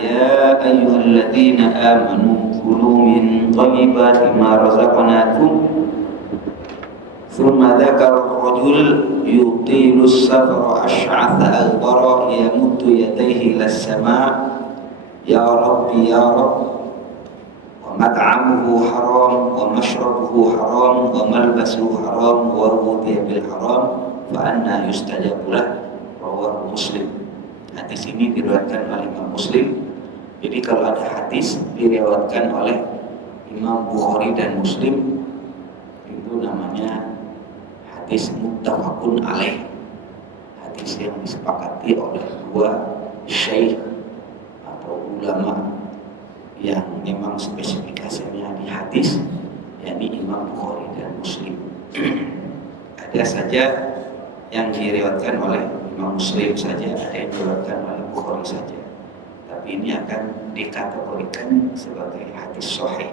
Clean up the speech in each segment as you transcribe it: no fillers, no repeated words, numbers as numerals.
ya ayyuhalladzina amanu kulu min thayyibati ma razaqnakum. Thumma dzakara ar-rajul yutilu as-safara ash'atha aghbara yamuddu yadayhi ila as-sama' ya rabbi ya rabb wa mat'amuhu haram wa mashrabuhu haram wa malbasuhu haram wa ghudhiya bil haram fa anna yustajabu lahu. Rawahu Muslim. Hadis ini diriwayatkan oleh Imam Muslim. Jadi kalau ada hadis diriwayatkan oleh Imam Bukhari dan Muslim, itu namanya hadis muttafaqun alaih, hadis yang disepakati oleh dua syekh atau ulama yang memang spesifikasinya di hadis, yakni Imam Bukhari dan Muslim. Ada saja yang diriwayatkan oleh Imam Muslim saja, ada yang diriwayatkan oleh Bukhari saja. Tapi ini akan dikategorikan sebagai hadis sahih.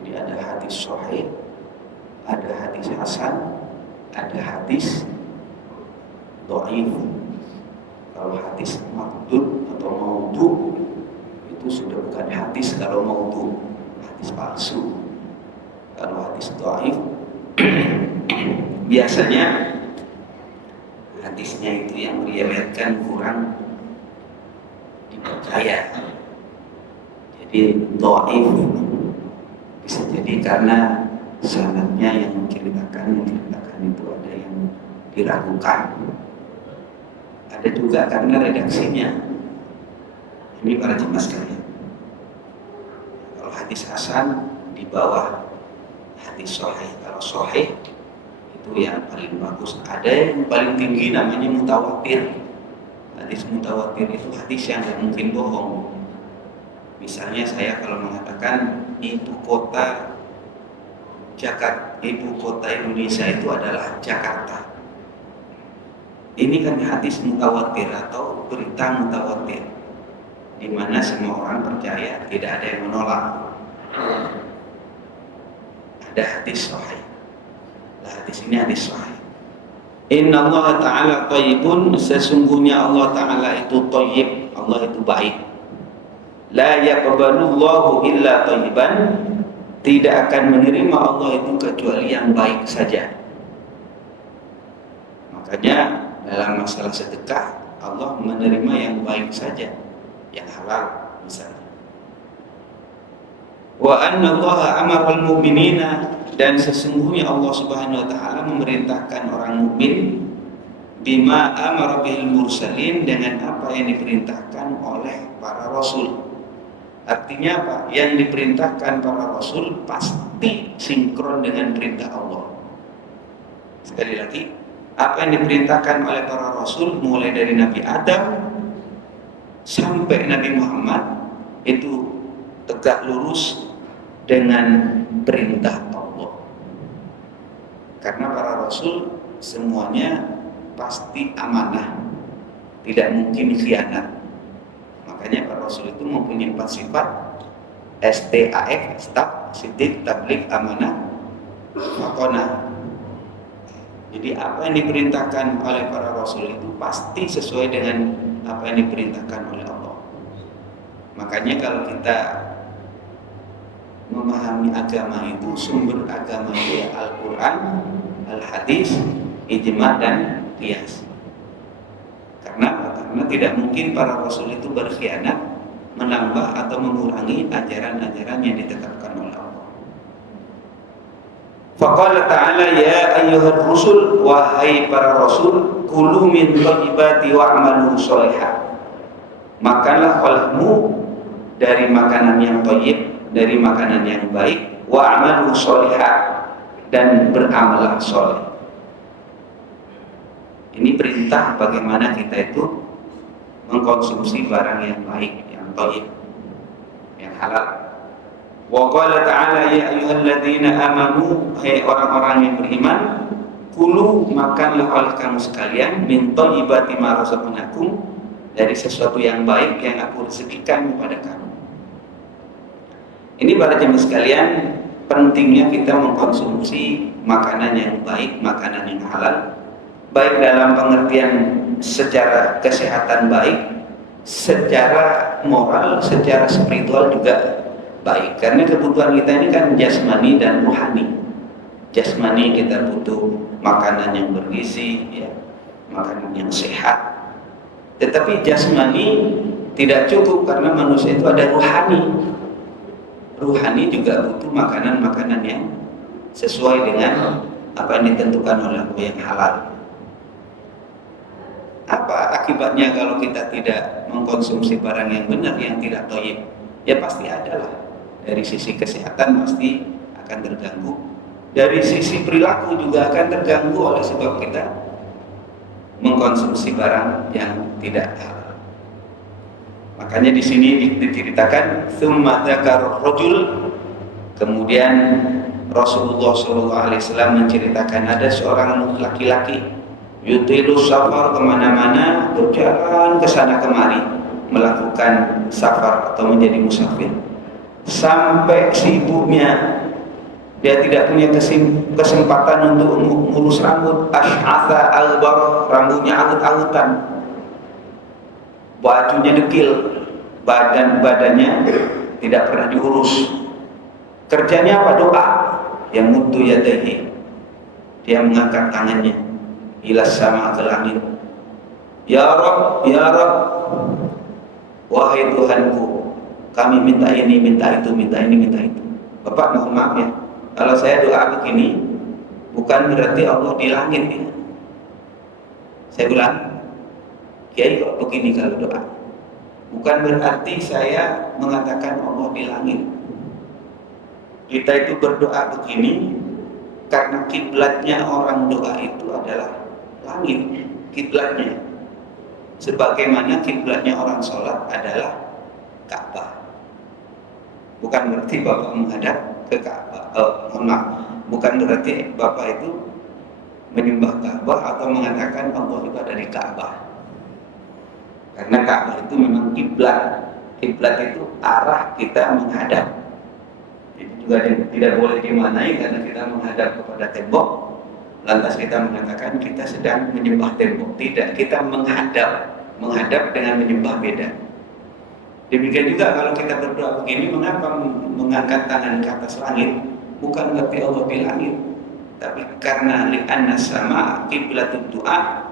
Jadi ada hadis sahih, ada hadis hasan, ada hadis dhaif. Kalau hadis maqdud atau maudhu itu sudah bukan hadis. Kalau maudhu, hadis palsu. Kalau hadis dhaif biasanya hadisnya itu yang meriwayatkan kurang dipercaya. Jadi dhaif bisa jadi karena sanadnya yang menceritakan itu ada yang diragukan. Ada juga karena redaksinya. Ini para jemaah sekalian. Kalau hadis hasan di bawah hadis sahih. Kalau sahih itu yang paling bagus. Ada yang paling tinggi namanya mutawatir. Hadis mutawatir itu hadis yang tidak mungkin bohong. Misalnya saya kalau mengatakan ibu kota Indonesia itu adalah Jakarta. Ini kan hadis mutawatir atau berita mutawatir, di mana semua orang percaya, tidak ada yang menolak. Ada hadis sahih. Hadis ini hadis sahih. Inna Allah Ta'ala thayyibun, sesungguhnya Allah Ta'ala itu thayyib, Allah itu baik. La yaqbalullahu illa thayyiban, tidak akan menerima Allah itu kecuali yang baik saja. Makanya dalam masalah sedekah Allah menerima yang baik saja, yang halal misalnya. Wa anna Allah amara al-mu'minina, dan sesungguhnya Allah Subhanahu wa taala memerintahkan orang mukmin bima amara bihil mursalin, dengan apa yang diperintahkan oleh para rasul. Artinya apa? Yang diperintahkan para rasul pasti sinkron dengan perintah Allah. Sekali lagi, apa yang diperintahkan oleh para rasul mulai dari Nabi Adam sampai Nabi Muhammad itu tegak lurus dengan perintah Allah. Karena para rasul semuanya pasti amanah, tidak mungkin khianat. Makanya para rasul itu mempunyai 4 sifat: STAF, staf, siddiq, tabligh, amanah, makonah. Jadi apa yang diperintahkan oleh para rasul itu pasti sesuai dengan apa yang diperintahkan oleh Allah. Makanya kalau kita memahami agama itu, sumber agama itu Al-Quran, Al-Hadis, Ijma' dan Qiyas. Karena tidak mungkin para rasul itu berkhianat, menambah atau mengurangi ajaran-ajaran yang ditetapkan oleh Allah. Faqala ta'ala ya ayyuhar rusul, wahai para rasul, kulu min thayyibati wa'malu sholihah, makanlah olehmu dari makanan yang thayyib, dari makanan yang baik, wa'malu sholihah, dan beramallah soleh. Ini perintah bagaimana kita itu mengkonsumsi barang yang baik, yang thayyib, yang halal. Wa qala ta'ala ya ayyuhalladzina amanu, hai orang-orang yang beriman, kulu, makanlah oleh kamu sekalian, min thayyibati ma razaqnakum, dari sesuatu yang baik yang aku rezekikan kepada kamu. Ini para jemaah sekalian, pentingnya kita mengkonsumsi makanan yang baik, makanan yang halal, baik dalam pengertian secara kesehatan baik, secara moral, secara spiritual juga baik. Karena kebutuhan kita ini kan jasmani dan rohani. Jasmani kita butuh makanan yang bergizi, ya, makanan yang sehat. Tetapi jasmani tidak cukup karena manusia itu ada rohani. Rohani juga butuh makanan-makanan yang sesuai dengan apa yang ditentukan oleh Allah yang halal. Apa akibatnya kalau kita tidak mengkonsumsi barang yang benar, yang tidak thayyib? Ya pasti adalah. Dari sisi kesehatan pasti akan terganggu. Dari sisi perilaku juga akan terganggu oleh sebab kita mengkonsumsi barang yang tidak halal. Makanya di sini diceritakan tsumma dzakara rajul, kemudian Rasulullah SAW menceritakan ada seorang laki-laki yutilus safar, kemana-mana, berjalan ke sana kemari, melakukan safar atau menjadi musafir, sampai sibuknya dia tidak punya kesempatan untuk ngurus rambut. Ash'atha albar, rambutnya awut-awutan, bajunya dekil, badannya tidak pernah diurus. Kerjanya apa? Doa. Yang muddu yadaihi, dia mengangkat tangannya ilas sama ke langit. Ya Rabb, ya Rabb, wahai Tuhanku, kami minta ini, minta itu, minta ini, minta itu. Bapak mohon maaf ya, kalau saya doa begini bukan berarti Allah di langit ya. Saya bilang, kiai kok begini kalau doa, bukan berarti saya mengatakan Allah di langit. Kita itu berdoa begini karena kiblatnya orang doa itu adalah langit, kiblatnya. Sebagaimana kiblatnya orang sholat adalah Ka'bah. Bukan berarti Bapak menghadap ke Ka'bah. Bukan berarti Bapak itu menyembah Ka'bah atau mengatakan Allah itu ada di Ka'bah. Karena Ka'bah itu memang kiblat. Kiblat itu arah kita menghadap. Itu juga tidak boleh dimanai karena kita menghadap kepada tembok. Lantas kita mengatakan kita sedang menyembah tembok. Tidak, kita menghadap dengan menyembah beda. Demikian juga kalau kita berdoa begini, mengapa mengangkat tangan ke atas langit? Bukan berarti Allah di langit, tapi karena li'anna sama kiblatud doa,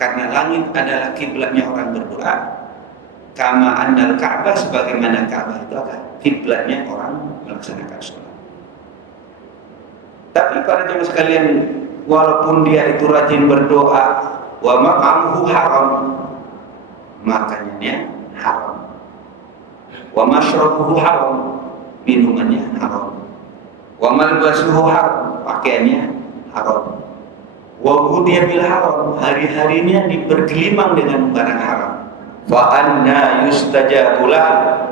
karena langit adalah kiblatnya orang berdoa. Kama annal Ka'bah, sebagaimana Ka'bah itu adalah kiblatnya orang melaksanakan sholat. Tapi para jemaah sekalian, walaupun dia itu rajin berdoa, wa maq'amuhu haram, makanannya haram, wa mashrabuhu haram, minumannya haram, wa malbasuhu haram, pakaiannya haram, wa hudiya bil haram, hari-harinya bergelimang dengan barang haram. Fa anna yustajabu lahu,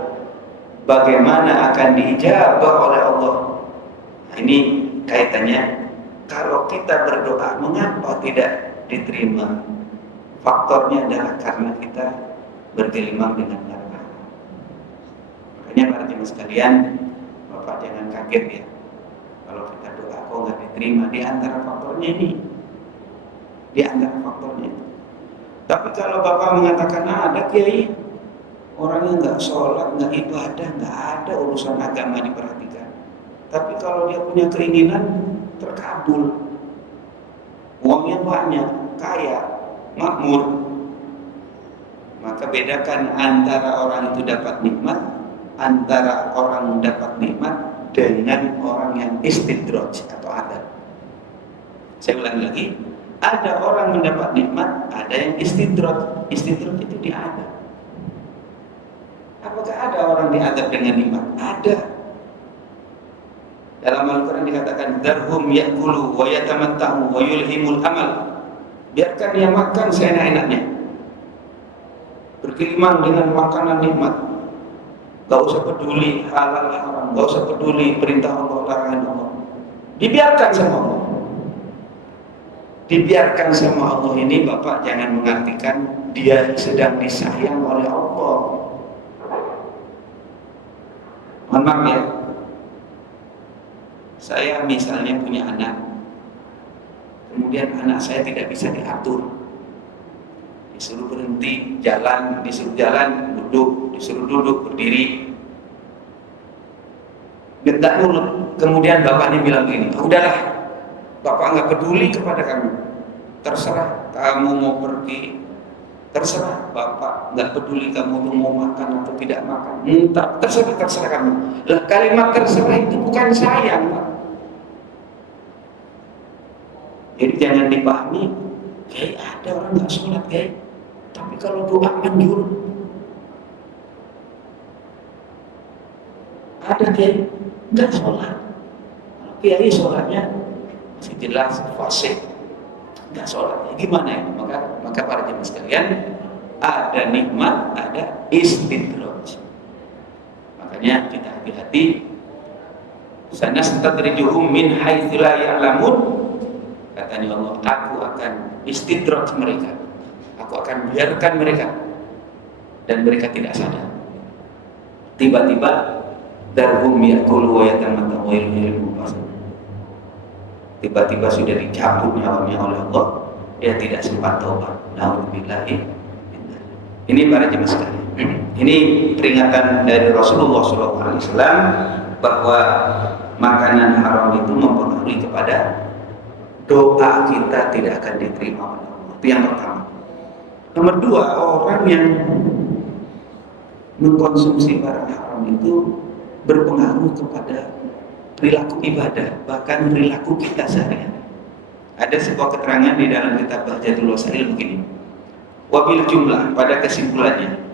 bagaimana akan diijabah oleh Allah? Nah, ini kaitannya, kalau kita berdoa mengapa tidak diterima? Faktornya adalah karena kita bergelimang dengan barang haram. Makanya para jemaah sekalian, Bapak jangan kaget ya kalau kita doa kok nggak diterima. Di antara faktornya ini, di antara faktornya itu. Tapi kalau Bapak mengatakan ada kiai orangnya nggak sholat, nggak ibadah, nggak ada urusan agama diperhatikan, tapi kalau dia punya keinginan terkabul, uangnya banyak, kaya, makmur, maka bedakan antara orang itu dapat nikmat, antara orang dapat nikmat dengan orang yang istidraj atau adab. Saya ulang lagi, ada orang mendapat nikmat, ada yang istidraj. Istidraj itu diadab. Apakah ada orang diadab dengan nikmat? Ada. Dalam Al-Quran dikatakan, darhum ya'kulu wa yatamatta'u wa yulhimul amal. Biarkan dia makan seenak-enaknya, bergelimang dengan makanan nikmat. Gak usah peduli halal haram, gak usah peduli perintah Allah, larangan Allah. Dibiarkan sama Allah. Dibiarkan sama Allah ini, Bapak jangan mengartikan dia sedang disayang oleh Allah. Mohon maaf ya, saya misalnya punya anak, kemudian anak saya tidak bisa diatur. disuruh berhenti jalan, disuruh jalan duduk, disuruh duduk berdiri, nggak nurut. Kemudian bapaknya bilang begini, udahlah, bapak nggak peduli kepada kamu, terserah kamu mau pergi, terserah bapak nggak peduli kamu tuh mau makan atau tidak makan, terserah kamu. Lah, kalimat terserah itu bukan sayang, Pak. Jadi jangan dipahami, Kiai, ada orang nggak sholat, Kiai, tapi kalau doa manjur. Ada Kiai nggak sholat, Kiai sholatnya masih jelas fasih, nggak sholat. Gimana ya? Maka para jemaah sekalian, ada nikmat, ada istidraj. Makanya kita hati-hati. Sanastadrijuhum min haitsu la ya'lamun. Katanya Allah, aku akan istidraj mereka, aku akan biarkan mereka dan mereka tidak sadar. Tiba-tiba darhum yaqulu wa yatamatta'u wa ilmu. Tiba-tiba sudah dicabut nyawanya oleh Allah, dia tidak sempat taubat. Nauzubillahi. Ini para jemaah sekalian, ini peringatan dari Rasulullah SAW bahwa makanan haram itu mempengaruhi kepada doa kita, tidak akan diterima oleh Allah. Itu yang pertama. Nomor dua, orang yang mengkonsumsi barang haram itu berpengaruh kepada perilaku ibadah, bahkan perilaku kita sehari-hari. Ada sebuah keterangan di dalam kitab Bahjatul Wasail begini, wabil jumlah, pada kesimpulannya,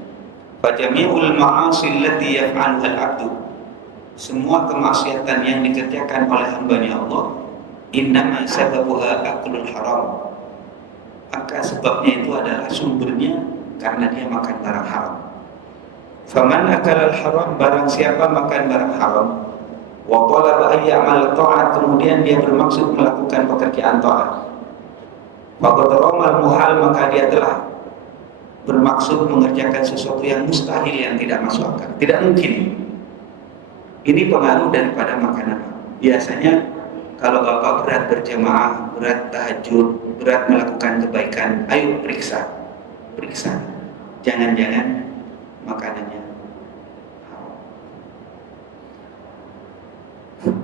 fajami'ul ma'asi allati yaf'aluha al-'abdu, semua kemaksiatan yang dikerjakan oleh hamba-Nya Allah, innama sababuha aklul haram, maka sebabnya itu adalah sumbernya karena dia makan barang haram. Faman akalal haram, barang siapa makan barang haram, wa talaba ayya'mal ta'at, kemudian dia bermaksud melakukan pekerjaan taat, faqad ramal muhal, maka dia telah bermaksud mengerjakan sesuatu yang mustahil, yang tidak masuk akal, tidak mungkin. Ini pengaruh daripada makanan. Biasanya kalau bapak berat berjamaah, berat tahajud, berat melakukan kebaikan, ayo periksa. Jangan-jangan makanannya haram.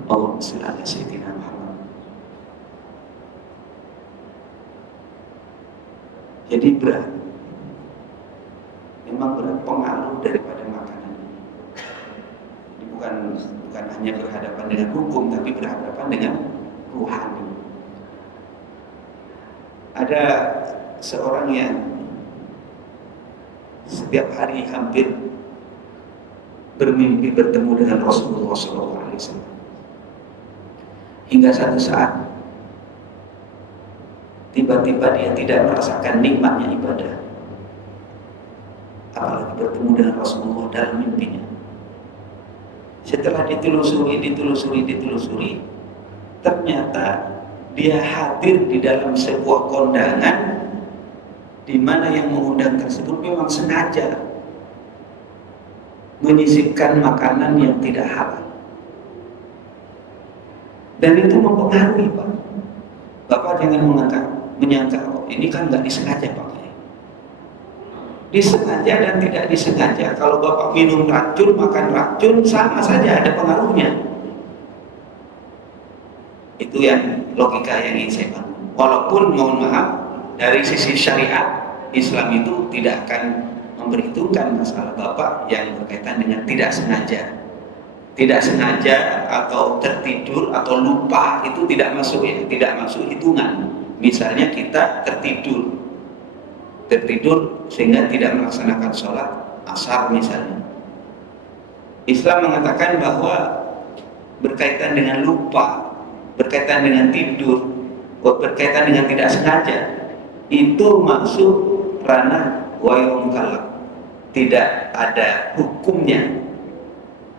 Allahumma shalli ala sayyidina Muhammad. Jadi berat, memang berat pengaruh daripada makanan. Ini bukan hanya berhadapan dengan hukum, tapi berhadapan dengan ruhani. Ada seorang yang setiap hari hampir bermimpi bertemu dengan Rasulullah SAW, hingga satu saat tiba-tiba dia tidak merasakan nikmatnya ibadah, apalagi bertemu dengan Rasulullah dalam mimpinya. Setelah ditelusuri, ternyata dia hadir di dalam sebuah kondangan di mana yang mengundang tersebut memang sengaja menyisipkan makanan yang tidak halal. Dan itu mempengaruhi, Pak. Bapak jangan menyangka, oh, ini kan nggak disengaja, Pak. Disengaja dan tidak disengaja. Kalau bapak minum racun, makan racun, sama saja ada pengaruhnya. Itu yang logika yang ingin saya bangun. Walaupun mohon maaf, dari sisi syariat Islam itu tidak akan memperhitungkan masalah bapak yang berkaitan dengan tidak sengaja atau tertidur atau lupa, itu tidak masuk ya, tidak masuk hitungan. Misalnya kita tertidur sehingga tidak melaksanakan sholat asar misalnya. Islam mengatakan bahwa berkaitan dengan lupa, berkaitan dengan tidur, berkaitan dengan tidak sengaja, itu masuk ranah ghairul mukallaf, tidak ada hukumnya,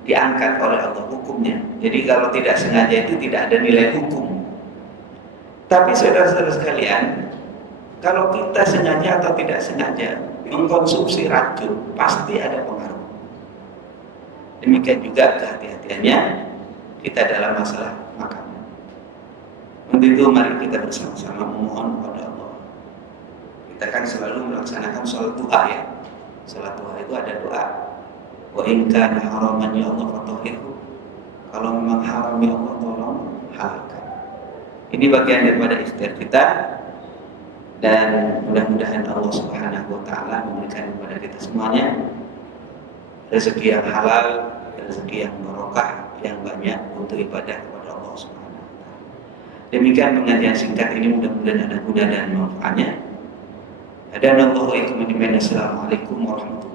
diangkat oleh Allah hukumnya. Jadi kalau tidak sengaja itu tidak ada nilai hukum. Tapi saudara-saudara sekalian, kalau kita sengaja atau tidak sengaja mengkonsumsi racun, pasti ada pengaruh. Demikian juga kehati-hatiannya kita dalam masalah makanan. Untuk itu mari kita bersama-sama memohon kepada Allah, Kita kan selalu melaksanakan sholat duha ya. Sholat duha itu ada doa. Wa in kana haraman ya Allah fatahhirhu. Kalau memang haram ya Allah tolong halalkan. Ini bagian daripada ikhtiar kita, dan mudah-mudahan Allah Subhanahu wa taala memberikan kepada kita semuanya rezeki yang halal, rezeki yang barokah, yang banyak untuk ibadah kepada Allah Subhanahu wa taala. Demikian pengajian singkat ini, mudah-mudahan ada guna dan manfaatnya. Assalamualaikum warahmatullahi wabarakatuh.